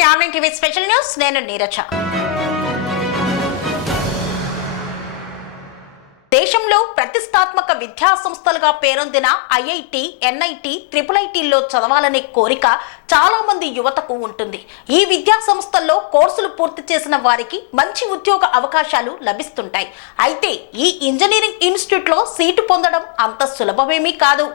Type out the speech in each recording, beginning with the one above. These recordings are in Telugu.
To online TV special news. నేను నీరజ. దేశంలో ప్రతిష్టాత్మక విద్యా సంస్థలుగా పేరొందిన ఐఐటి, ఎన్ఐటి, ట్రిపుల్-ఐటీల్లో చదవాలనే కోరిక చాలా మంది యువతకు ఉంటుంది. ఈ విద్యా సంస్థల్లో కోర్సులు పూర్తి చేసిన వారికి మంచి ఉద్యోగ అవకాశాలు లభిస్తుంటాయి. అయితే ఈ ఇంజనీరింగ్ ఇన్స్టిట్యూట్లో సీటు పొందడం అంత సులభమేమీ కాదు.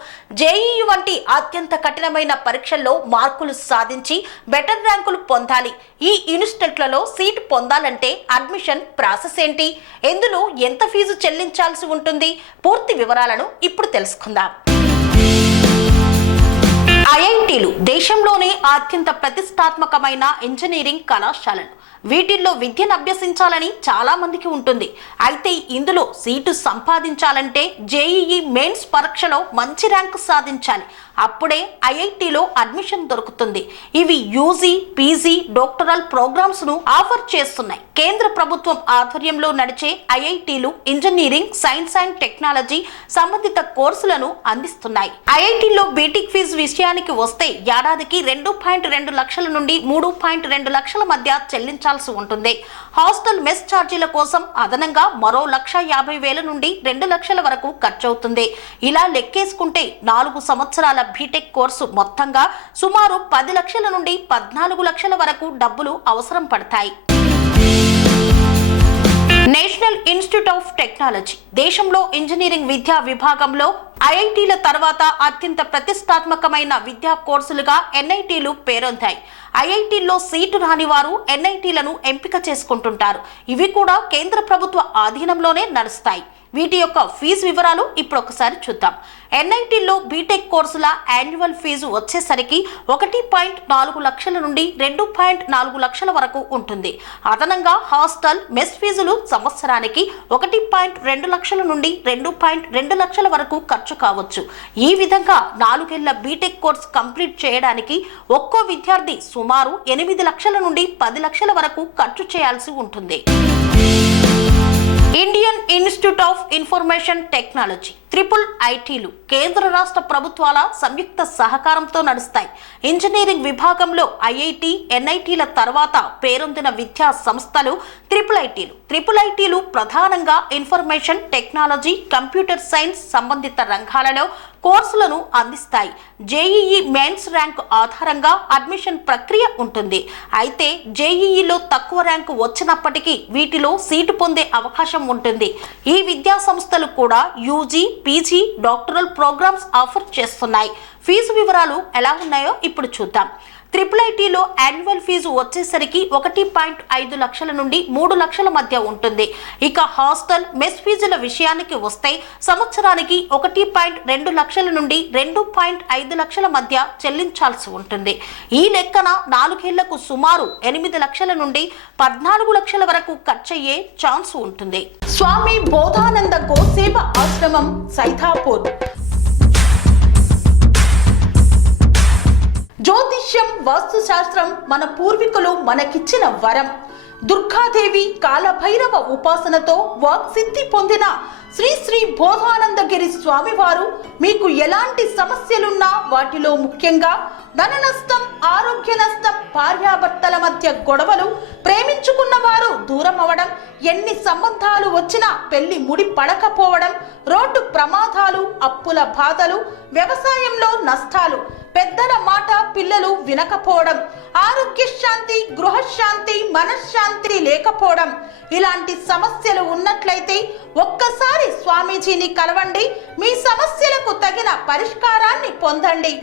జేఈఈ వంటి అత్యంత కఠినమైన పరీక్షల్లో మార్కులు సాధించి బెటర్ ర్యాంకులు పొందాలి. ఈ ఇన్స్టిట్యూట్లలో సీటు పొందాలంటే అడ్మిషన్ ప్రాసెస్ ఏంటి, ఎందులో ఎంత ఫీజు చెల్లించాల్సి ఉంటుంది, పూర్తి వివరాలను ఇప్పుడు తెలుసుకుందాం. ఐఐటీలు దేశంలోనే అత్యంత ప్రతిష్టాత్మకమైన ఇంజనీరింగ్ కళాశాలలు. వీటిల్లో విద్యను అభ్యసించాలని చాలా మందికి ఉంటుంది. అయితే ఇందులో సీటు సంపాదించాలంటే జేఈఈ మెయిన్స్ పరీక్షలో మంచి ర్యాంకు సాధించాలి. అప్పుడే ఐఐటీలో అడ్మిషన్ దొరుకుతుంది. ఇవి యూజీ, పీజీ, డాక్టరల్ ప్రోగ్రామ్స్ ను ఆఫర్ చేస్తున్నాయి. కేంద్ర ప్రభుత్వం ఆధ్వర్యంలో నడిచే ఐఐటీలు ఇంజనీరింగ్, సైన్స్ అండ్ టెక్నాలజీ సంబంధిత కోర్సులను అందిస్తున్నాయి. ఐఐటీలో బీటెక్ ఫీజు విషయానికి వస్తే ఏడాదికి 2.2 లక్షల నుండి 3.2 లక్షల మధ్య చెల్లించాల్సి ఉంటుంది. హాస్టల్ మెస్ ఛార్జీల కోసం అదనంగా మరో 1,50,000 నుండి 2 లక్షల వరకు ఖర్చవుతుంది. ఇలా లెక్కేసుకుంటే 4 సంవత్సరాల బీటెక్ కోర్సు మొత్తంగా సుమారు 10 లక్షల నుండి 14 లక్షల వరకు డబ్బులు అవసరం పడతాయి. నేషనల్ ఇన్స్టిట్యూట్ ఆఫ్ టెక్నాలజీ దేశంలో ఇంజనీరింగ్ విద్యా విభాగంలో ఐఐటీల తర్వాత అత్యంత ప్రతిష్టాత్మకమైన విద్యా కోర్సులుగా ఎన్ఐటీలు పేరొందాయి. ఐఐటీల్లో సీటు రాని వారు ఎన్ఐటీలను ఎంపిక చేసుకుంటుంటారు. ఇవి కూడా కేంద్ర ప్రభుత్వ ఆధీనంలోనే నడుస్తాయి. వీటి యొక్క ఫీజు వివరాలు ఇప్పుడు ఒకసారి చూద్దాం. ఎన్ఐటీల్లో బీటెక్ కోర్సుల యాన్యువల్ ఫీజు వచ్చేసరికి 1.4 లక్షల నుండి 2.4 లక్షల వరకు ఉంటుంది. అదనంగా హాస్టల్, మెస్ ఫీజులు సంవత్సరానికి 1.2 లక్షల నుండి 2.2 లక్షల వరకు ఖర్చు కావచ్చు. ఈ విధంగా 4 ఏళ్ల బీటెక్ కోర్సు కంప్లీట్ చేయడానికి ఒక్కో విద్యార్థి సుమారు 8 లక్షల నుండి 10 లక్షల వరకు ఖర్చు చేయాల్సి ఉంటుంది. Indian Institute of Information Technology ట్రిపుల్-ఐటీలు కేంద్ర రాష్ట్ర ప్రభుత్వాల సంయుక్త సహకారంతో నడుస్తాయి. ఇంజనీరింగ్ విభాగంలో ఐఐటి, ఎన్ఐటీల తర్వాత పేరొందిన విద్యా సంస్థలు ట్రిపుల్-ఐటీలు. ట్రిపుల్-ఐటీలు ప్రధానంగా ఇన్ఫర్మేషన్ టెక్నాలజీ, కంప్యూటర్ సైన్స్ సంబంధిత రంగాలలో కోర్సులను అందిస్తాయి. జేఈఈ మెయిన్స్ ర్యాంకు ఆధారంగా అడ్మిషన్ ప్రక్రియ ఉంటుంది. అయితే జేఈఈలో తక్కువ ర్యాంకు వచ్చినప్పటికీ వీటిలో సీటు పొందే అవకాశం ఉంటుంది. ఈ విద్యా సంస్థలు కూడా UG, PG, doctoral programmes offer చేస్తున్నాయి. ఫీజు వివరాలు ఎలా ఉన్నాయో ఇప్పుడు చూద్దాం. ట్రిపుల్-ఐటీలో యాన్యువల్ ఫీజు వచ్చేసరికి 1.5 లక్షల నుండి 3 లక్షల మధ్య ఉంటుంది. ఇక హాస్టల్, మెస్ ఫీజుల విషయానికి వస్తే సంవత్సరానికి 1.2 లక్షల నుండి 2.5 లక్షల మధ్య చెల్లించాల్సి ఉంటుంది. ఈ లెక్కన 4 ఏళ్లకు సుమారు 8 లక్షల నుండి 14 లక్షల వరకు ఖర్చయ్యే ఛాన్స్ ఉంటుంది. స్వామి బోధానంద గోసేవ ఆశ్రమం, సైథాపూర్. జ్యోతిష్యం, వాస్తుశాస్త్రం మన పూర్వీకులు మనకిచ్చిన వరం. దుర్గాదేవి, కాలభైరవ ఉపాసనతో వాక్సిద్ధి పొందిన శ్రీ శ్రీ బోధానందగిరి స్వామివారు మీకు ఎలాంటి సమస్యలున్నా, వాటిలో ముఖ్యంగా ధన నష్టం, ఆరోగ్య నష్టం, భార్యాభర్తల మధ్య గొడవలు, ప్రేమించుకున్న వారు దూరం అవడం, ఎన్ని సంబంధాలు వచ్చినా పెళ్లి ముడి పడకపోవడం, రోడ్డు ప్రమాదాలు, అప్పుల బాధలు, వ్యవసాయంలో నష్టాలు, పెద్దల మాట పిల్లలు వినకపోవడం, ఆరోగ్య శాంతి, గృహశాంతి, మనశ్శాంతి లేకపోవడం, ఇలాంటి సమస్యలు ఉన్నట్లయితే ఒక్కసారి స్వామీజీని కలవండి. మీ సమస్యలకు తగిన పరిష్కారాన్ని పొందండి.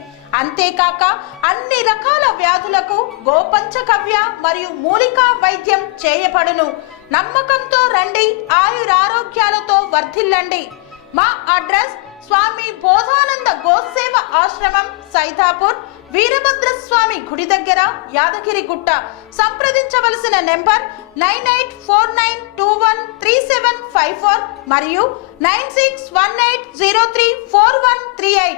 అంతేకాక అన్ని రకాల వ్యాధులకు గోపంచకవ్య మరియు మూలికా వైద్యం చేయబడును. నమ్మకంతో రండి, ఆయురారోగ్యాలతో వర్ధిల్లండి. మా అడ్రస్ స్వామి బోధానంద గోసేవ ఆశ్రమం, సైథాపూర్, వీరభద్రస్వామి గుడి దగ్గర, యాదగిరిగుట్ట. సంప్రదించవలసిన నెంబర్ 9849213754 మరియు 9618034138.